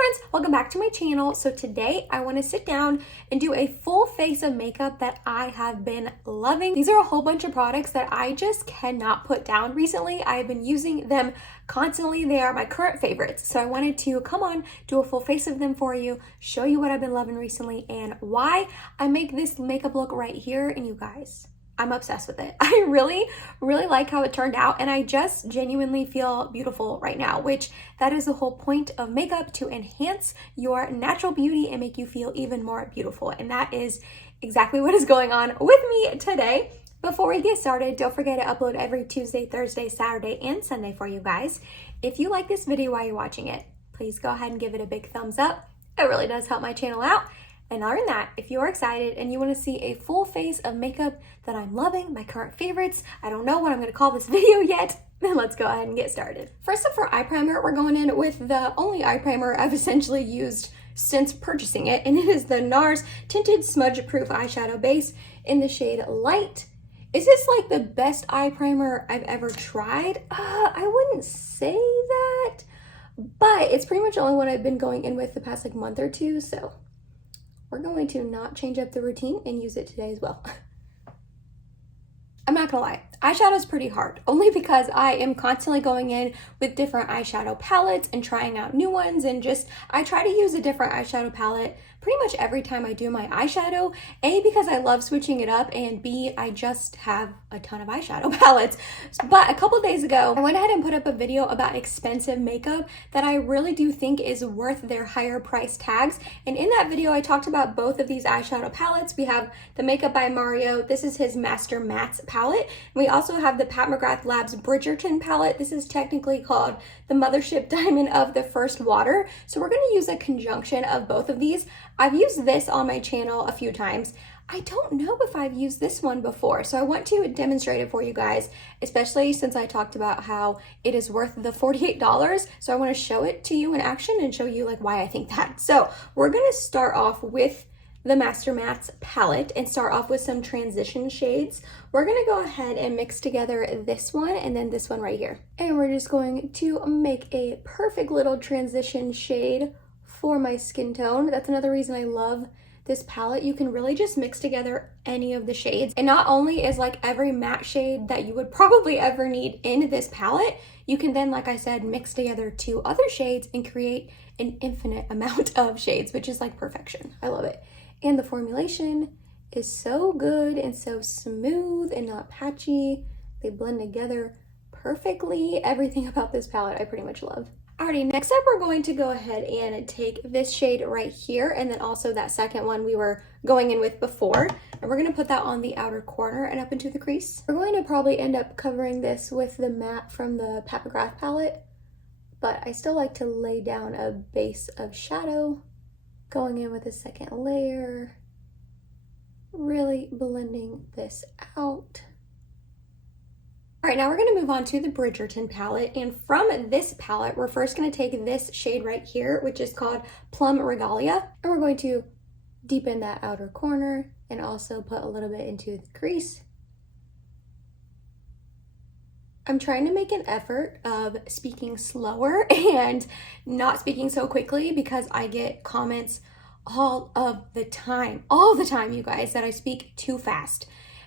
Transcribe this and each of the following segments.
Hi friends, welcome back to my channel. So today I want to sit down and do a full face of makeup that I have been loving. These are a whole bunch of products that I just cannot put down recently. I've been using them constantly. They are my current favorites. So I wanted to come on, do a full face of them for you, show you what I've been loving recently and why I make this makeup look right here. And you guys, I'm obsessed with it. I really like how it turned out, and I just genuinely feel beautiful right now, which that is the whole point of makeup, to enhance your natural beauty and make you feel even more beautiful. And that is exactly what is going on with me today. Before we get started, don't forget to upload every Tuesday, Thursday, Saturday, and Sunday for you guys. If you like this video while you're watching it, please go ahead and give it a big thumbs up. It really does help my channel out. And other than that, if you're excited and you want to see a full face of makeup that I'm loving, my current favorites, I don't know what I'm going to call this video yet, then let's go ahead and get started. First up, for eye primer, we're going in with the only eye primer I've essentially used since purchasing it, and it is the NARS Tinted Smudge Proof Eyeshadow Base in the shade Light. Is this like the best eye primer I've ever tried? I wouldn't say that, but it's pretty much the only one I've been going in with the past like month or two, so we're going to not change up the routine and use it today as well. I'm not gonna lie, eyeshadow is pretty hard, only because I am constantly going in with different eyeshadow palettes and trying out new ones, and I try to use a different eyeshadow palette pretty much every time I do my eyeshadow. A, because I love switching it up, and B, I just have a ton of eyeshadow palettes. But a couple days ago, I went ahead and put up a video about expensive makeup that I really do think is worth their higher price tags. And in that video, I talked about both of these eyeshadow palettes. We have the Makeup by Mario. This is his Master Mattes palette. And we also have the Pat McGrath Labs Bridgerton palette. This is technically called the Mothership Diamond of the First Water. So we're going to use a conjunction of both of these. I've used this on my channel a few times. I don't know if I've used this one before, so I want to demonstrate it for you guys, especially since I talked about how it is worth the $48. So I want to show it to you in action and show you like why I think that. So we're going to start off with the Master Mattes palette and start off with some transition shades. We're going to go ahead and mix together this one and then this one right here. And we're just going to make a perfect little transition shade for my skin tone. That's another reason I love this palette. You can really just mix together any of the shades. And not only is like every matte shade that you would probably ever need in this palette, you can then, like I said, mix together two other shades and create an infinite amount of shades, which is like perfection. I love it. And the formulation is so good and so smooth and not patchy. They blend together perfectly. Everything about this palette I pretty much love. Alrighty, next up we're going to go ahead and take this shade right here, and then also that second one we were going in with before, and we're going to put that on the outer corner and up into the crease. We're going to probably end up covering this with the matte from the Pat McGrath palette, but I still like to lay down a base of shadow, going in with a second layer, really blending this out. All right, now we're going to move on to the Bridgerton palette, and from this palette, we're first going to take this shade right here, which is called Plum Regalia, and we're going to deepen that outer corner and also put a little bit into the crease. I'm trying to make an effort of speaking slower and not speaking so quickly because I get comments all the time, you guys, that I speak too fast.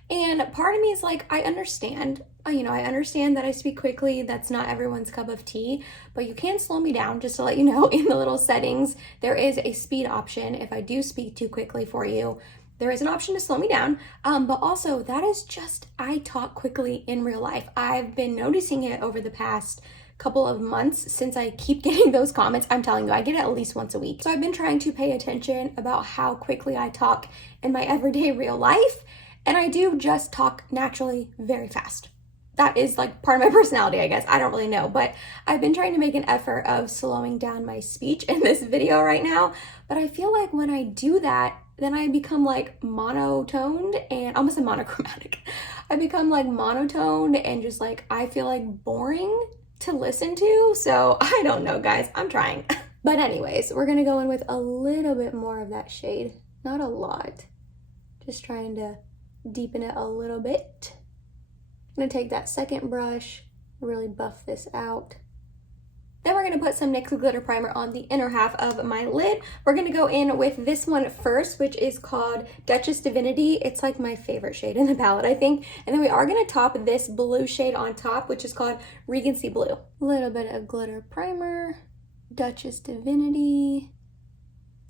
And part of me is like, I understand, I understand that I speak quickly. That's not everyone's cup of tea, but you can slow me down. Just to let you know, in the little settings, there is a speed option. If I do speak too quickly for you, there is an option to slow me down. But also that is just, I talk quickly in real life. I've been noticing it over the past couple of months since I keep getting those comments. I'm telling you, I get it at least once a week. So I've been trying to pay attention about how quickly I talk in my everyday real life. And I do just talk naturally very fast. That is like part of my personality, I guess. I don't really know, but I've been trying to make an effort of slowing down my speech in this video right now. But I feel like when I do that, then I become like monotoned and almost monochromatic. I become like monotoned and just like, I feel like boring to listen to. So I don't know, guys, I'm trying. But anyways, we're gonna go in with a little bit more of that shade, not a lot. Just trying to deepen it a little bit. I'm gonna take that second brush, really buff this out. Then we're going to put some NYX glitter primer on the inner half of my lid. We're going to go in with this one first, which is called Duchess Divinity. It's like my favorite shade in the palette, I think. And then we are going to top this blue shade on top, which is called Regency Blue. A little bit of glitter primer, Duchess Divinity.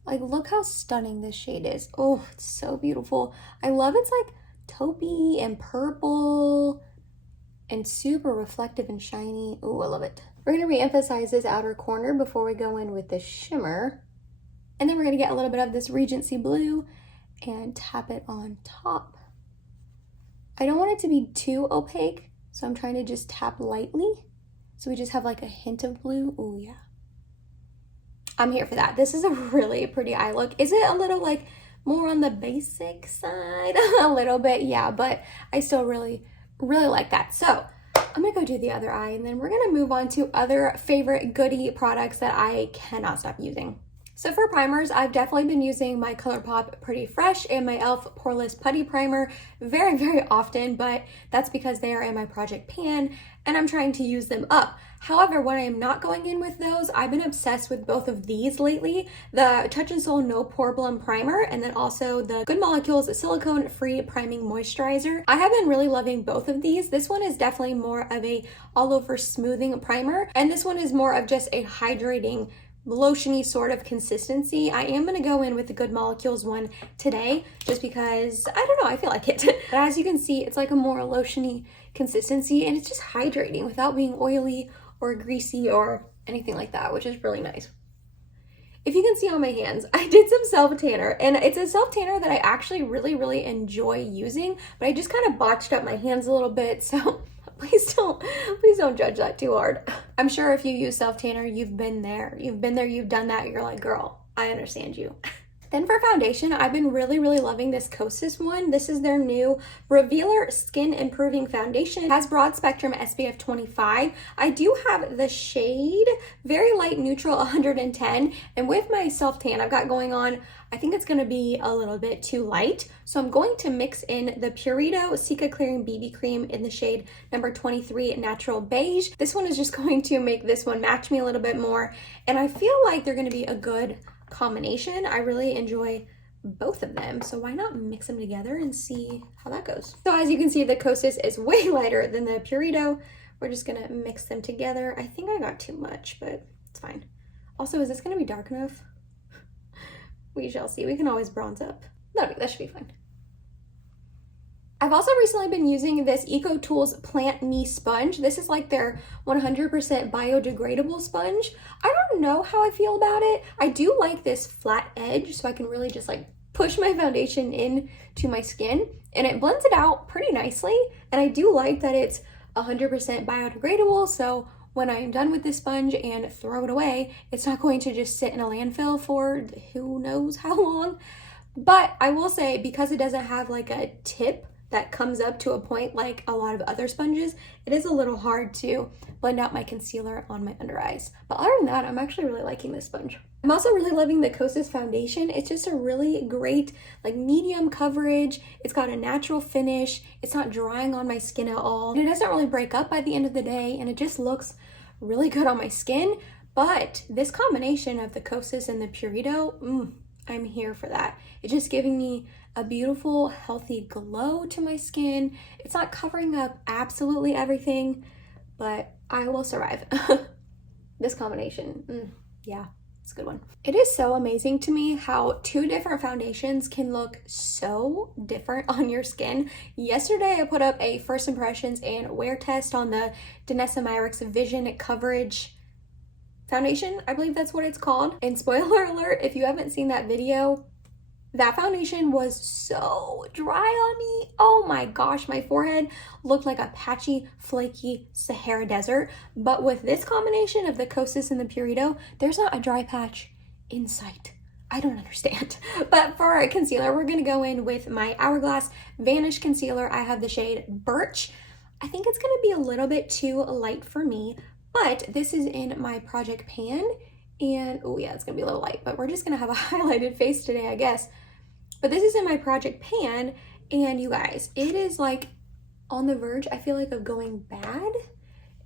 Like, look how stunning this shade is. Oh, it's so beautiful. I love it's like taupey and purple and super reflective and shiny. Oh, I love it. We're going to re-emphasize this outer corner before we go in with the shimmer. And then we're going to get a little bit of this Regency Blue and tap it on top. I don't want it to be too opaque, so I'm trying to just tap lightly. So we just have like a hint of blue. Oh, yeah. I'm here for that. This is a really pretty eye look. Is it a little like more on the basic side? A little bit, yeah, but I still really like that. So I'm gonna go do the other eye, and then we're gonna move on to other favorite goodie products that I cannot stop using. So for primers, I've definitely been using my ColourPop Pretty Fresh and my e.l.f. Poreless Putty Primer very often, but that's because they are in my project pan and I'm trying to use them up. However, when I am not going in with those, I've been obsessed with both of these lately. The Touch in Sol No Pore Blum Primer, and then also the Good Molecules Silicone Free Priming Moisturizer. I have been really loving both of these. This one is definitely more of a all over smoothing primer, and this one is more of just a hydrating lotiony sort of consistency. I am going to go in with the Good Molecules one today just because, I don't know, I feel like it. But as you can see, it's like a more lotiony consistency, and it's just hydrating without being oily or greasy or anything like that, which is really nice. If you can see on my hands, I did some self-tanner, and it's a self-tanner that I actually really enjoy using, but I just kind of botched up my hands a little bit, so please don't judge that too hard. I'm sure if you use self-tanner, you've been there, you've done that, you're like, girl, I understand you. Then for foundation, I've been really loving this Kosas one. This is their new Revealer Skin Improving Foundation. It has broad spectrum SPF 25. I do have the shade Very Light Neutral 110, and with my self-tan I've got going on, I think it's gonna be a little bit too light. So I'm going to mix in the Purito Cica Clearing BB Cream in the shade number 23 Natural Beige. This one is just going to make this one match me a little bit more, and I feel like they're gonna be a good combination. I really enjoy both of them, so why not mix them together and see how that goes. So as you can see, the Kosas is way lighter than the Purito. We're just gonna mix them together. I think I got too much, but it's fine. Also, is this gonna be dark enough? We shall see. We can always bronze up. That should be fine. I've also recently been using this EcoTools Plant Me Sponge. This is like their 100% biodegradable sponge. I don't know how I feel about it. I do like this flat edge, so I can really just like push my foundation in to my skin, and it blends it out pretty nicely. And I do like that it's 100% biodegradable, so when I am done with this sponge and throw it away, it's not going to just sit in a landfill for who knows how long. But I will say, because it doesn't have like a tip that comes up to a point like a lot of other sponges, it is a little hard to blend out my concealer on my under eyes. But other than that, I'm actually really liking this sponge. I'm also really loving the Kosas foundation. It's just a really great like medium coverage. It's got a natural finish. It's not drying on my skin at all. And it doesn't really break up by the end of the day, and it just looks really good on my skin. But this combination of the Kosas and the Purito, I'm here for that. It's just giving me a beautiful, healthy glow to my skin. It's not covering up absolutely everything, but I will survive. This combination, yeah, it's a good one. It is so amazing to me how two different foundations can look so different on your skin. Yesterday, I put up a first impressions and wear test on the Danessa Myricks Vision Coverage Foundation. I believe that's what it's called. And spoiler alert, if you haven't seen that video, that foundation was so dry on me. Oh my gosh, my forehead looked like a patchy, flaky Sahara desert. But with this combination of the Kosas and the Purito, there's not a dry patch in sight. I don't understand. But for our concealer, we're gonna go in with my Hourglass Vanish Concealer. I have the shade Birch. I think it's gonna be a little bit too light for me, but this is in my project pan, and oh yeah, it's gonna be a little light, but we're just gonna have a highlighted face today, I guess. But this is in my project pan, and you guys, it is like on the verge, I feel like, of going bad.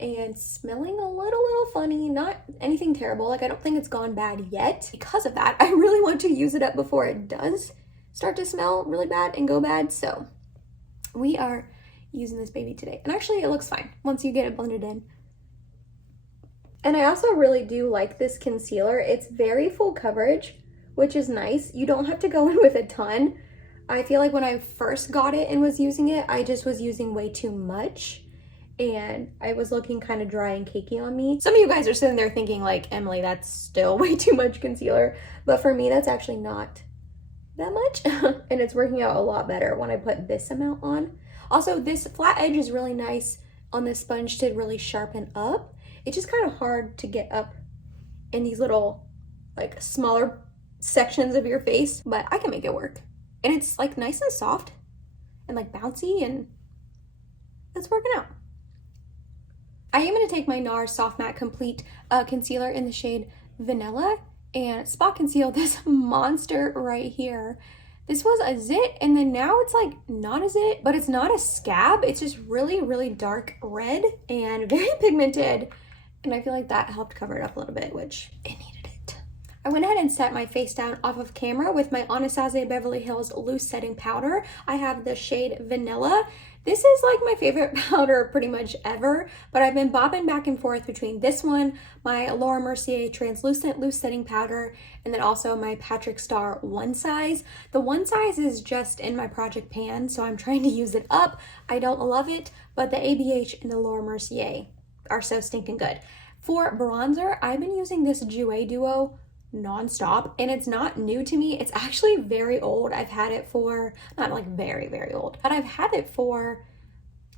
and smelling a little funny, not anything terrible. Like, I don't think it's gone bad yet. Because of that, I really want to use it up before it does start to smell really bad and go bad. So we are using this baby today. And actually it looks fine once you get it blended in. And I also really do like this concealer. It's very full coverage, which is nice. You don't have to go in with a ton. I feel like when I first got it and was using it, I just was using way too much and I was looking kind of dry and cakey on me. Some of you guys are sitting there thinking like, Emily, that's still way too much concealer. But for me, that's actually not that much. And it's working out a lot better when I put this amount on. Also, this flat edge is really nice on this sponge to really sharpen up. It's just kind of hard to get up in these little like smaller sections of your face, but I can make it work. And it's like nice and soft and like bouncy, and it's working out. I am going to take my NARS Soft Matte Complete concealer in the shade Vanilla and spot conceal this monster right here. This was a zit, and then now it's like not a zit, but it's not a scab. It's just really dark red and very pigmented. And I feel like that helped cover it up a little bit, which it needed it. I went ahead and set my face down off of camera with my Anastasia Beverly Hills Loose Setting Powder. I have the shade Vanilla. This is like my favorite powder pretty much ever, but I've been bobbing back and forth between this one, my Laura Mercier Translucent Loose Setting Powder, and then also my Patrick Star One Size. The One Size is just in my project pan, so I'm trying to use it up. I don't love it, but the ABH and the Laura Mercier are so stinking good. For bronzer, I've been using this Jouer Duo nonstop, and it's not new to me. It's actually very old. I've had it for, not like very old, but I've had it for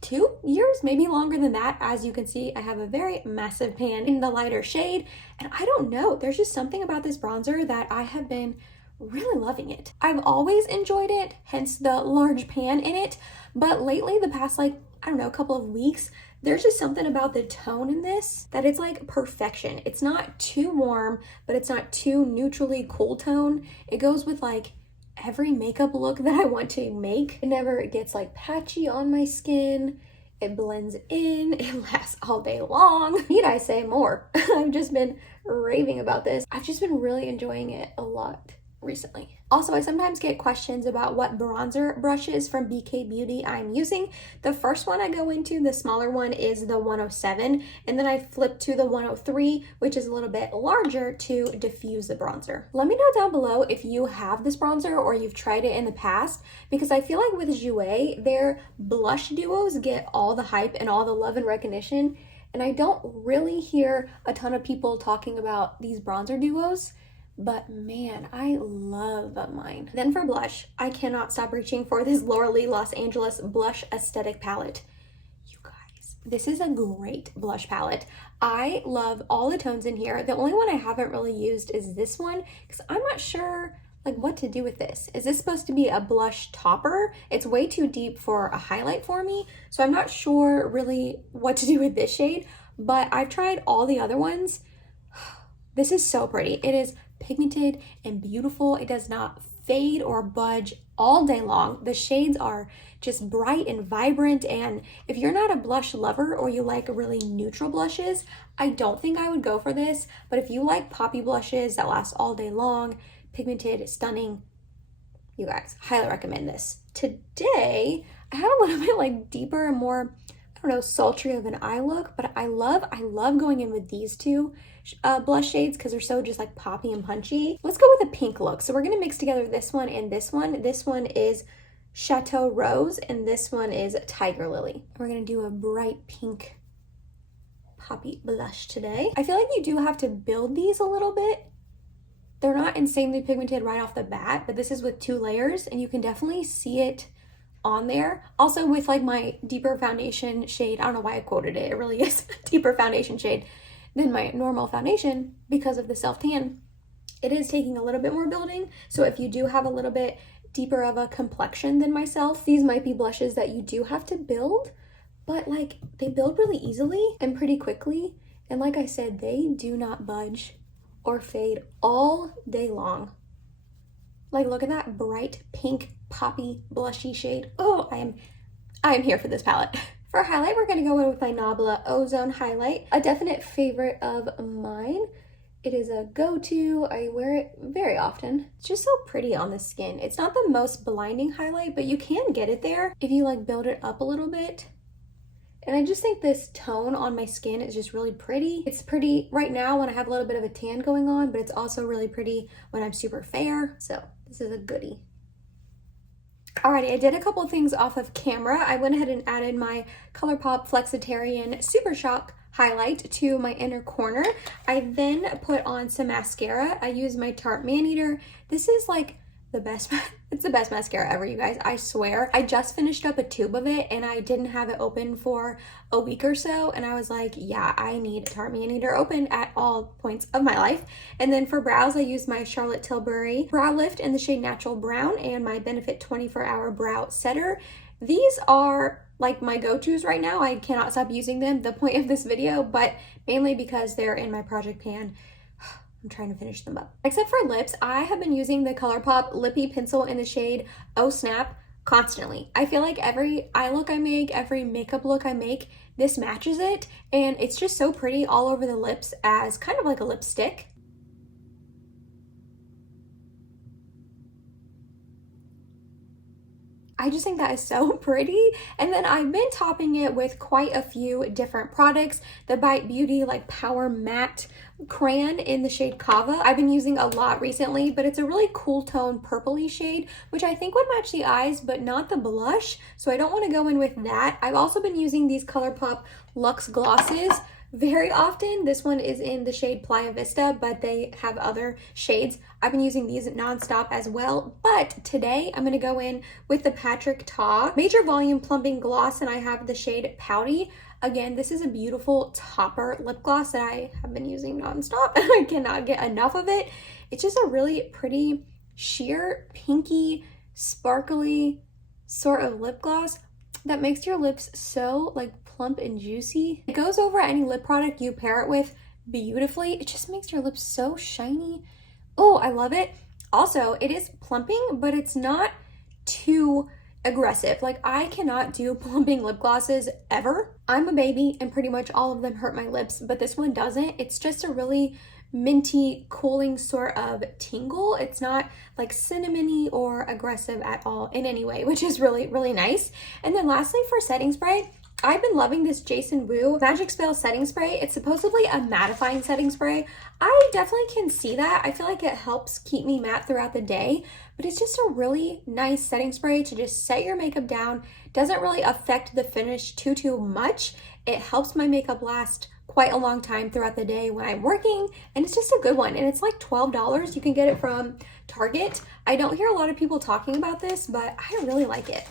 2 years, maybe longer than that. As you can see, I have a very massive pan in the lighter shade, and I don't know, there's just something about this bronzer that I have been really loving it. I've always enjoyed it, hence the large pan in it, but lately, the past like, I don't know, a couple of weeks, there's just something about the tone in this that it's like perfection. It's not too warm, but it's not too neutrally cool tone. It goes with like every makeup look that I want to make. It never gets like patchy on my skin. It blends in, it lasts all day long. Need I say more? I've just been raving about this. I've just been really enjoying it a lot recently. Also, I sometimes get questions about what bronzer brushes from BK Beauty I'm using. The first one I go into, the smaller one, is the 107, and then I flip to the 103, which is a little bit larger to diffuse the bronzer. Let me know down below if you have this bronzer or you've tried it in the past, because I feel like with Jouer, their blush duos get all the hype and all the love and recognition, and I don't really hear a ton of people talking about these bronzer duos. But man, I love mine. Then for blush, I cannot stop reaching for this Laura Lee Los Angeles Blush Aesthetic Palette. You guys, this is a great blush palette. I love all the tones in here. The only one I haven't really used is this one, because I'm not sure like what to do with this. Is this supposed to be a blush topper? It's way too deep for a highlight for me, so I'm not sure really what to do with this shade, but I've tried all the other ones. This is so pretty. It is pigmented and beautiful. It does not fade or budge all day long. The shades are just bright and vibrant, and if you're not a blush lover or you like really neutral blushes, I don't think I would go for this. But if you like poppy blushes that last all day long, pigmented, stunning, you guys, highly recommend this. Today, I have a little bit like deeper and more, I don't know, sultry of an eye look, but I love going in with these two blush shades because they're so just like poppy and punchy. Let's go with a pink look. So we're gonna mix together this one and this one. This one is Chateau Rose and this one is Tiger Lily. We're gonna do a bright pink poppy blush today. I feel like you do have to build these a little bit. They're not insanely pigmented right off the bat, but this is with 2 layers and you can definitely see it on there. Also with like my deeper foundation shade, I don't know why I quoted it, it really is a deeper foundation shade than my normal foundation because of the self-tan. It is taking a little bit more building, so if you do have a little bit deeper of a complexion than myself, these might be blushes that you do have to build, but like they build really easily and pretty quickly, and like I said, they do not budge or fade all day long. Like look at that bright pink poppy blushy shade. Oh, I am here for this palette. For highlight, we're going to go in with my Nabla Ozone highlight, a definite favorite of mine. It is a go-to. I wear it very often. It's just so pretty on the skin. It's not the most blinding highlight, but you can get it there if you like build it up a little bit. And I just think this tone on my skin is just really pretty. It's pretty right now when I have a little bit of a tan going on, but it's also really pretty when I'm super fair. So this is a goodie. Alrighty, I did a couple of things off of camera. I went ahead and added my ColourPop Flexitarian Super Shock highlight to my inner corner. I then put on some mascara. I used my Tarte Maneater. This is like the best, it's the best mascara ever, you guys, I swear. I just finished up a tube of it and I didn't have it open for a week or so, and I was like, yeah, I need Tarte Maneater open at all points of my life. And then for brows, I used my Charlotte Tilbury Brow Lift in the shade Natural Brown and my Benefit 24-Hour Brow Setter. These are like my go-tos right now. I cannot stop using them, the point of this video, but mainly because they're in my project pan. I'm trying to finish them up. Except for lips, I have been using the ColourPop Lippy Pencil in the shade Oh Snap constantly. I feel like every eye look I make, every makeup look I make, this matches it, and it's just so pretty all over the lips as kind of like a lipstick. I just think that is so pretty. And then I've been topping it with quite a few different products. The Bite Beauty like Power Matte Crayon in the shade Kava. I've been using a lot recently, but it's a really cool tone purpley shade, which I think would match the eyes, but not the blush. So I don't want to go in with that. I've also been using these ColourPop Luxe glosses very often. This one is in the shade Playa Vista, but they have other shades. I've been using these nonstop as well, but today I'm going to go in with the Patrick Ta Major Volume Plumping Gloss, and I have the shade Pouty. Again, this is a beautiful topper lip gloss that I have been using nonstop, and I cannot get enough of it. It's just a really pretty, sheer, pinky, sparkly sort of lip gloss that makes your lips so like plump and juicy. It goes over any lip product you pair it with beautifully. It just makes your lips so shiny. Oh, I love it. Also, it is plumping, but it's not too aggressive. Like, I cannot do plumping lip glosses ever. I'm a baby and pretty much all of them hurt my lips, but this one doesn't. It's just a really minty, cooling sort of tingle. It's not like cinnamony or aggressive at all in any way, which is really, really nice. And then lastly, for setting spray, I've been loving this Jason Wu Magic Spell setting spray. It's supposedly a mattifying setting spray. I definitely can see that. I feel like it helps keep me matte throughout the day, but it's just a really nice setting spray to just set your makeup down. Doesn't really affect the finish too much. It helps my makeup last quite a long time throughout the day when I'm working, and it's just a good one. And it's like $12. You can get it from Target. I don't hear a lot of people talking about this, but I really like it.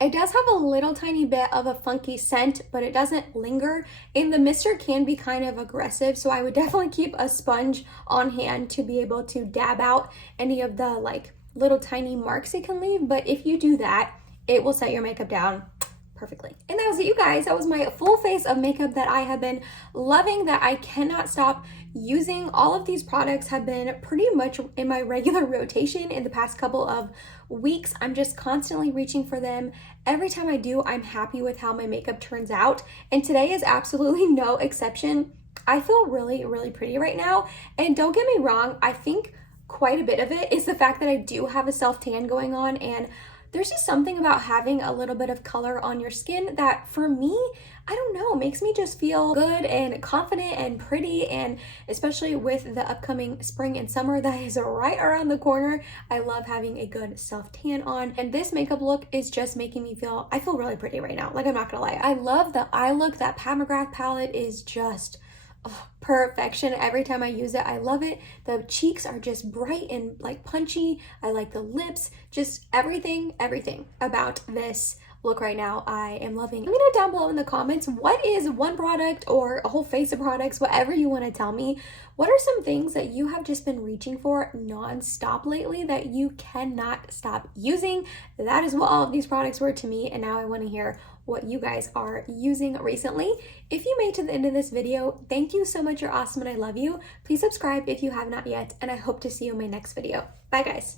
It does have a little tiny bit of a funky scent, but it doesn't linger. And the mister can be kind of aggressive, so I would definitely keep a sponge on hand to be able to dab out any of the like little tiny marks it can leave. But if you do that, it will set your makeup down perfectly. And that was it, you guys. That was my full face of makeup that I have been loving, that I cannot stop using. All of these products have been pretty much in my regular rotation in the past couple of weeks. I'm just constantly reaching for them. Every time I do, I'm happy with how my makeup turns out. And today is absolutely no exception. I feel really, really pretty right now. And don't get me wrong, I think quite a bit of it is the fact that I do have a self-tan going on, and there's just something about having a little bit of color on your skin that, for me, I don't know, makes me just feel good and confident and pretty. And especially with the upcoming spring and summer that is right around the corner, I love having a good self-tan on. And this makeup look is just making me feel, I feel really pretty right now. Like, I'm not gonna lie. I love the eye look. That Pat McGrath palette is just perfection. Every time I use it, I love it. The cheeks are just bright and like punchy. I like the lips, just everything about this look right now I am loving. Let me know down below in the comments, what is one product or a whole face of products, whatever you want to tell me. What are some things that you have just been reaching for non-stop lately that you cannot stop using? That is what all of these products were to me, and now I want to hear what you guys are using recently. If you made it to the end of this video, thank you so much. You're awesome and I love you. Please subscribe if you have not yet, and I hope to see you in my next video. Bye guys.